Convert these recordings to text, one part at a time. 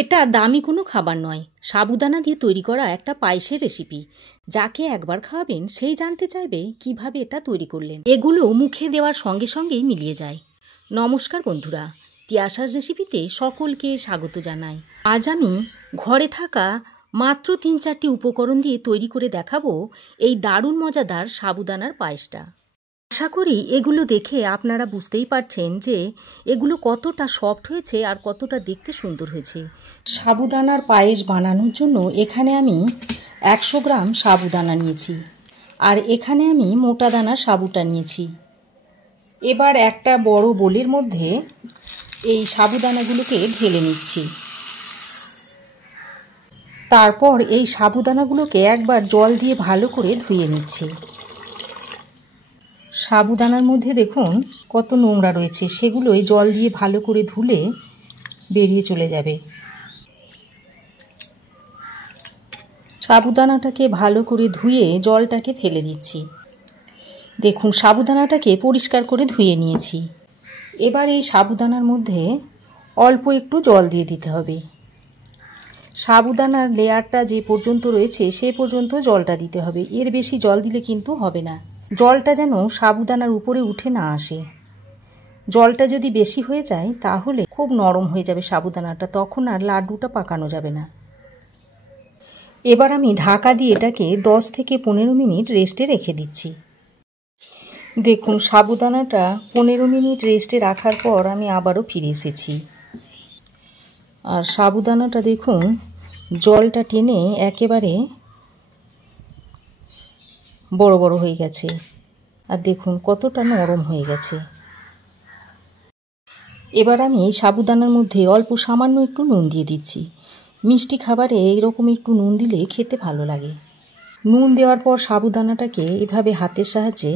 এটা দামি কোনো খাবার নয়, সাবুদানা দিয়ে তৈরি করা একটা পায়েসের রেসিপি। যাকে একবার খাওয়াবেন সেই জানতে চাইবে কিভাবে এটা তৈরি করলেন। এগুলো মুখে দেওয়ার সঙ্গে সঙ্গেই মিলিয়ে যায়। নমস্কার বন্ধুরা, তিয়াশার রেসিপিতে সকলকে স্বাগত জানাই। আজ আমি ঘরে থাকা মাত্র 3-4টি উপকরণ দিয়ে তৈরি করে দেখাবো এই দারুণ মজাদার সাবুদানার পায়েসটা। আশা করি এগুলো দেখে আপনারা বুঝতেই পারছেন যে এগুলো কতটা সফট হয়েছে আর কতটা দেখতে সুন্দর হয়েছে। সাবুদানার পায়েস বানানোর জন্য এখানে আমি 100 গ্রাম সাবুদানা নিয়েছি, আর এখানে আমি মোটা দানার সাবুটা নিয়েছি। এবার একটা বড় বোলের মধ্যে এই সাবুদানাগুলোকে ঢেলে নিচ্ছি। তারপর এই সাবুদানাগুলোকে একবার জল দিয়ে ভালো করে ধুয়ে নিচ্ছি। সাবুদানার মধ্যে দেখুন কত নোংরা রয়েছে, সেগুলোই জল দিয়ে ভালো করে ধুলে বেরিয়ে চলে যাবে। সাবুদানাটাকে ভালো করে ধুয়ে জলটাকে ফেলে দিচ্ছি। দেখুন সাবুদানাটাকে পরিষ্কার করে ধুয়ে নিয়েছি। এবার এই সাবুদানার মধ্যে অল্প একটু জল দিয়ে দিতে হবে। সাবুদানার লেয়ারটা যে পর্যন্ত রয়েছে সে পর্যন্ত জলটা দিতে হবে, এর বেশি জল দিলে কিন্তু হবে না। জলটা যেন সাবুদানার উপরে উঠে না আসে। জলটা যদি বেশি হয়ে যায় তাহলে খুব নরম হয়ে যাবে সাবুদানাটা, তখন আর লাড্ডুটা পাকানো যাবে না। এবার আমি ঢাকা দিয়ে এটাকে 10 থেকে 15 মিনিট রেস্টে রেখে দিচ্ছি। দেখুন সাবুদানাটা 15 মিনিট রেস্টে রাখার পর আমি আবারও ফিরে এসেছি। আর সাবুদানাটা দেখুন জলটা টেনে একেবারে বড় বড় হয়ে গেছে, আর দেখুন কতটা নরম হয়ে গেছে। এবার আমি সাবুদানার মধ্যে অল্প সামান্য একটু নুন দিয়ে দিচ্ছি। মিষ্টি খাবারে এইরকম একটু নুন দিলে খেতে ভালো লাগে। নুন দেওয়ার পর সাবুদানাটাকে এভাবে হাতের সাহায্যে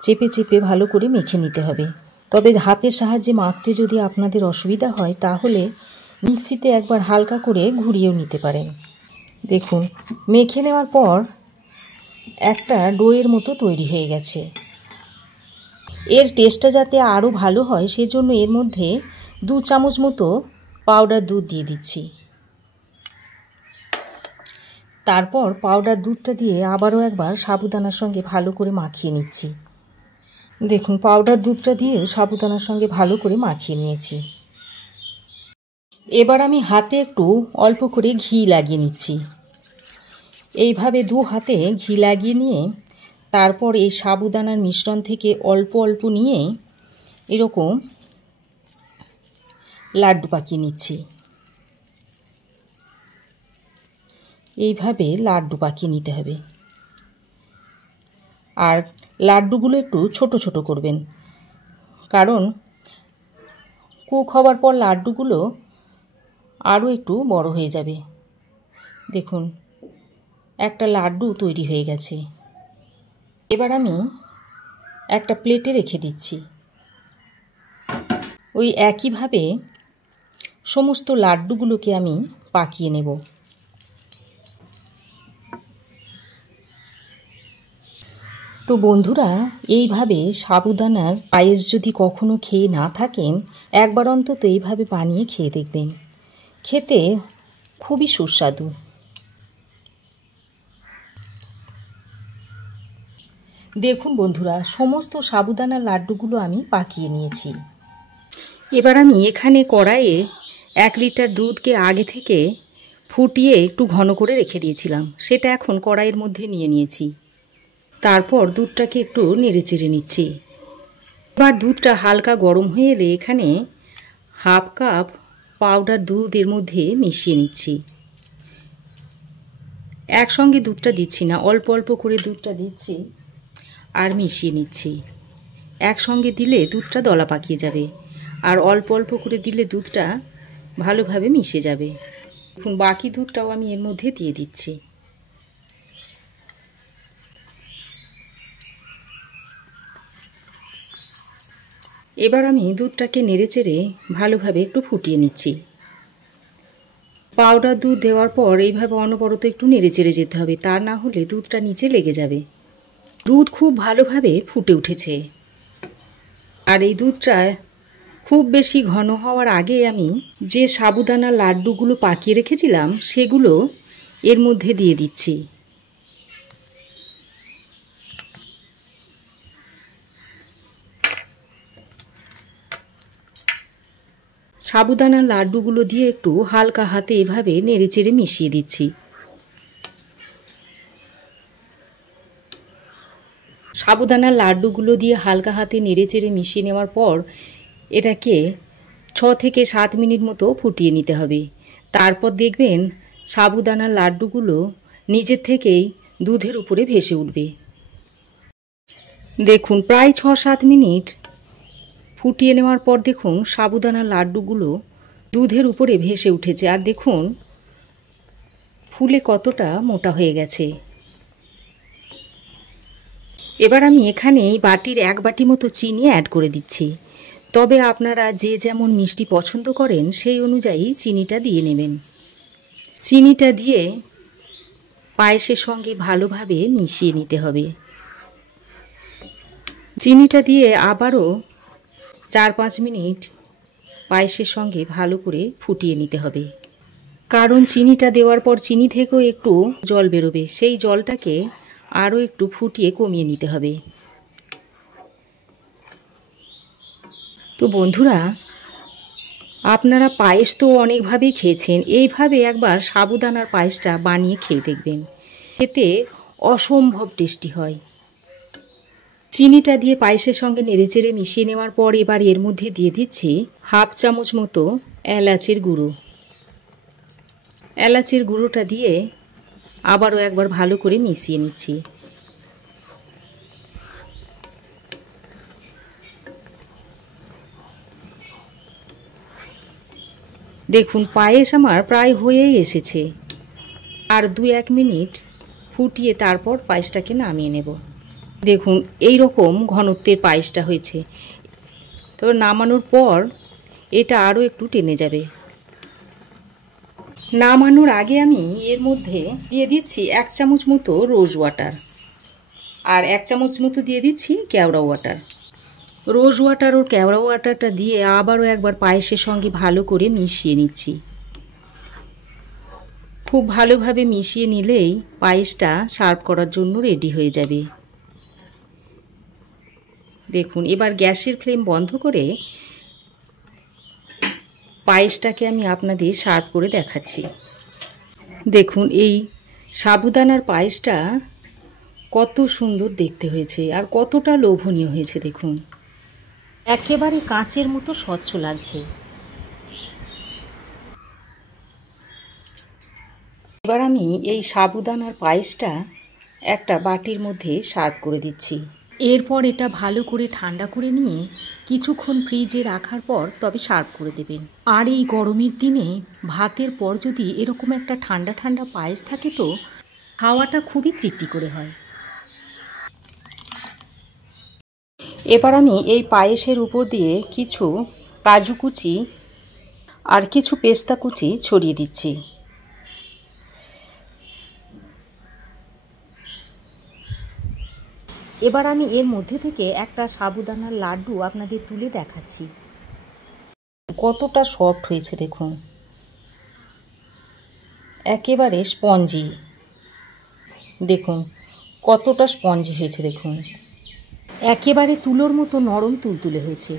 চেপে চেপে ভালো করে মেখে নিতে হবে। তবে হাতের সাহায্যে মাখতে যদি আপনাদের অসুবিধা হয় তাহলে মিক্সিতে একবার হালকা করে ঘুরিয়েও নিতে পারেন। দেখুন মেখে নেওয়ার পর একটা ডোয়ের মতো তৈরি হয়ে গেছে। এর টেস্টটা যাতে আরও ভালো হয় সেজন্য এর মধ্যে 2 চামচ মতো পাউডার দুধ দিয়ে দিচ্ছি। তারপর পাউডার দুধটা দিয়ে আবারও একবার সাবুদানার সঙ্গে ভালো করে মাখিয়ে নিচ্ছি। দেখুন পাউডার দুধটা দিয়ে সাবুদানার সঙ্গে ভালো করে মাখিয়ে নিয়েছি। এবার আমি হাতে একটু অল্প করে ঘি লাগিয়ে নিচ্ছি। এইভাবে 2 হাতে ঘি লাগিয়ে নিয়ে তারপর এই সাবুদানার মিশ্রণ থেকে অল্প অল্প নিয়ে এরকম লাড্ডু পাকিয়ে নিচ্ছি। এইভাবে লাড্ডু পাকিয়ে নিতে হবে। আর লাড্ডুগুলো একটু ছোট ছোট করবেন, কারণ কুক হওয়ার পর লাড্ডুগুলো আরও একটু বড় হয়ে যাবে। দেখুন একটা লাড্ডু তৈরি হয়ে গেছে। এবার আমি একটা প্লেটে রেখে দিচ্ছি। ওই একইভাবে সমস্ত লাড্ডুগুলোকে আমি পাকিয়ে নেব। তো বন্ধুরা, এইভাবে সাবুদানার পায়েস যদি কখনো খেয়ে না থাকেন একবার অন্তত এইভাবে বানিয়ে খেয়ে দেখবেন, খেতে খুবই সুস্বাদু। দেখুন বন্ধুরা, সমস্ত সাবুদানার লাড্ডুগুলো আমি পাকিয়ে নিয়েছি। এবার আমি এখানে কড়াইয়ে 1 লিটার দুধকে আগে থেকে ফুটিয়ে একটু ঘন করে রেখে দিয়েছিলাম, সেটা এখন কড়াইয়ের মধ্যে নিয়ে নিয়েছি। তারপর দুধটাকে একটু নেড়ে চেড়ে নিচ্ছি। এবার দুধটা হালকা গরম হয়ে এলে এখানে 1/2 কাপ পাউডার দুধ এর মধ্যে মিশিয়ে নিচ্ছি। একসঙ্গে দুধটা দিচ্ছি না, অল্প অল্প করে দুধটা দিচ্ছি আর মিশিয়ে নিচ্ছি। একসঙ্গে দিলে দুধটা দলা পাকিয়ে যাবে, আর অল্প অল্প করে দিলে দুধটা ভালোভাবে মিশে যাবে। এখন বাকি দুধটাও আমি এর মধ্যে দিয়ে দিচ্ছি। এবার আমি দুধটাকে নেড়েচেড়ে ভালোভাবে একটু ফুটিয়ে নিচ্ছি। পাউডার দুধ দেওয়ার পর এইভাবে অনবরত একটু নেড়েচেড়ে যেতে হবে, তা না হলে দুধটা নিচে লেগে যাবে। দুধ খুব ভালোভাবে ফুটে উঠেছে, আর এই দুধটা খুব বেশি ঘন হওয়ার আগে আমি যে সাবুদানার লাড্ডুগুলো পাকিয়ে রেখেছিলাম সেগুলো এর মধ্যে দিয়ে দিচ্ছি। সাবুদানার লাড্ডুগুলো দিয়ে একটু হালকা হাতে এভাবে নেড়েচেড়ে মিশিয়ে দিচ্ছি। সাবুদানার লাড্ডুগুলো দিয়ে হালকা হাতে নেড়েচেড়ে মিশিয়ে নেওয়ার পর এটাকে 6 থেকে 7 মিনিট মতো ফুটিয়ে নিতে হবে। তারপর দেখবেন সাবুদানার লাড্ডুগুলো নিজের থেকেই দুধের উপরে ভেসে উঠবে। দেখুন প্রায় 6-7 মিনিট ফুটিয়ে নেওয়ার পর দেখুন সাবুদানার লাড্ডুগুলো দুধের উপরে ভেসে উঠেছে, আর দেখুন ফুলে কতটা মোটা হয়ে গেছে। এবার আমি এখানে বাটির 1 বাটি মতো চিনি অ্যাড করে দিচ্ছি। তবে আপনারা যে যেমন মিষ্টি পছন্দ করেন সেই অনুযায়ী চিনিটা দিয়ে নেবেন। চিনিটা দিয়ে পায়েসের সঙ্গে ভালোভাবে মিশিয়ে নিতে হবে। চিনিটা দিয়ে আবারও 4-5 মিনিট পায়েসের সঙ্গে ভালো করে ফুটিয়ে নিতে হবে। কারণ চিনিটা দেওয়ার পর চিনি থেকেও একটু জল বেরোবে, সেই জলটাকে আরও একটু ফুটিয়ে কমিয়ে নিতে হবে। তো বন্ধুরা, আপনারা পায়েস তো অনেকভাবেই খেয়েছেন, এইভাবে একবার সাবুদানার পায়েসটা বানিয়ে খেয়ে দেখবেন, খেতে অসম্ভব টেস্টি হয়। চিনিটা দিয়ে পায়েসের সঙ্গে নেড়েচেড়ে মিশিয়ে নেওয়ার পর এবার এর মধ্যে দিয়ে দিচ্ছি 1/2 চামচ মতো এলাচের গুঁড়ো। এলাচের গুঁড়োটা দিয়ে আবারও একবার ভালো করে মিশিয়ে নিচ্ছি। দেখুন পায়েস আমার প্রায় হয়েই এসেছে, আর 2-1 মিনিট ফুটিয়ে তারপর পায়েসটাকে নামিয়ে নেব। দেখুন এই রকম ঘনত্বের পায়েসটা হয়েছে। তবে নামানোর পর এটা আরও একটু টেনে যাবে। নামানোর আগে আমি এর মধ্যে দিয়ে দিচ্ছি 1 চামচ মতো রোজ ওয়াটার, আর 1 চামচ মতো দিয়ে দিচ্ছি কেওড়া ওয়াটার। রোজ ওয়াটার ও কেওড়া ওয়াটারটা দিয়ে আবারও একবার পায়েসের সঙ্গে ভালো করে মিশিয়ে নিচ্ছি। খুব ভালোভাবে মিশিয়ে নিলেই পায়েসটা সার্ভ করার জন্য রেডি হয়ে যাবে। দেখুন এবার গ্যাসের ফ্লেম বন্ধ করে পায়েসটাকে আমি আপনাদের সার্ভ করে দেখাচ্ছি। দেখুন এই সাবুদানার পায়েসটা কত সুন্দর দেখতে হয়েছে আর কতটা লোভনীয় হয়েছে। দেখুন একেবারে কাঁচের মতো স্বচ্ছ লাগছে। এবার আমি এই সাবুদানার পায়েসটা একটা বাটির মধ্যে সার্ভ করে দিচ্ছি। এরপর এটা ভালো করে ঠান্ডা করে নিয়ে কিছুক্ষণ ফ্রিজে রাখার পর তবে সার্ভ করে দেবেন। আর এই গরমের দিনে ভাতের পর যদি এরকম একটা ঠান্ডা ঠান্ডা পায়েস থাকে তো খাওয়াটা খুবই তৃপ্তি করে হয়। এবার আমি এই পায়েসের উপর দিয়ে কিছু কাজু কুচি আর কিছু পেস্তা কুচি ছড়িয়ে দিচ্ছি। এবার আমি এর মধ্যে থেকে একটা সাবুদানার লাড্ডু আপনাদের তুলে দেখাচ্ছি। কতটা সফট হয়েছে দেখুন, একেবারে স্পঞ্জি। দেখুন কতটা স্পঞ্জি হয়েছে, দেখুন একেবারে তুলোর মতো নরম তুলতুলে হয়েছে।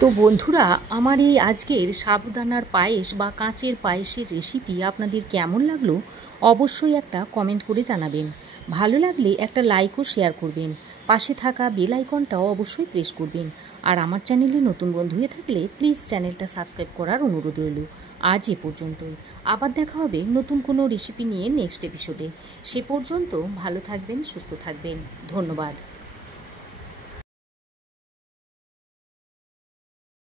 তো বন্ধুরা, আমার এই আজকের সাবুদানার পায়েস বা কাঁচের পায়েসের রেসিপি আপনাদের কেমন লাগলো অবশ্যই একটা কমেন্ট করে জানাবেন। ভালো লাগলে একটা লাইক ও শেয়ার করবেন। পাশে থাকা বেল আইকনটাও অবশ্যই প্রেস করবেন। আর আমার চ্যানেলে নতুন বন্ধু হয়ে থাকলে প্লিজ চ্যানেলটা সাবস্ক্রাইব করার অনুরোধ রইল। আজ এ পর্যন্তই। আবার দেখা হবে নতুন কোনো রেসিপি নিয়ে নেক্সট এপিসোডে। সে পর্যন্ত ভালো থাকবেন, সুস্থ থাকবেন। ধন্যবাদ।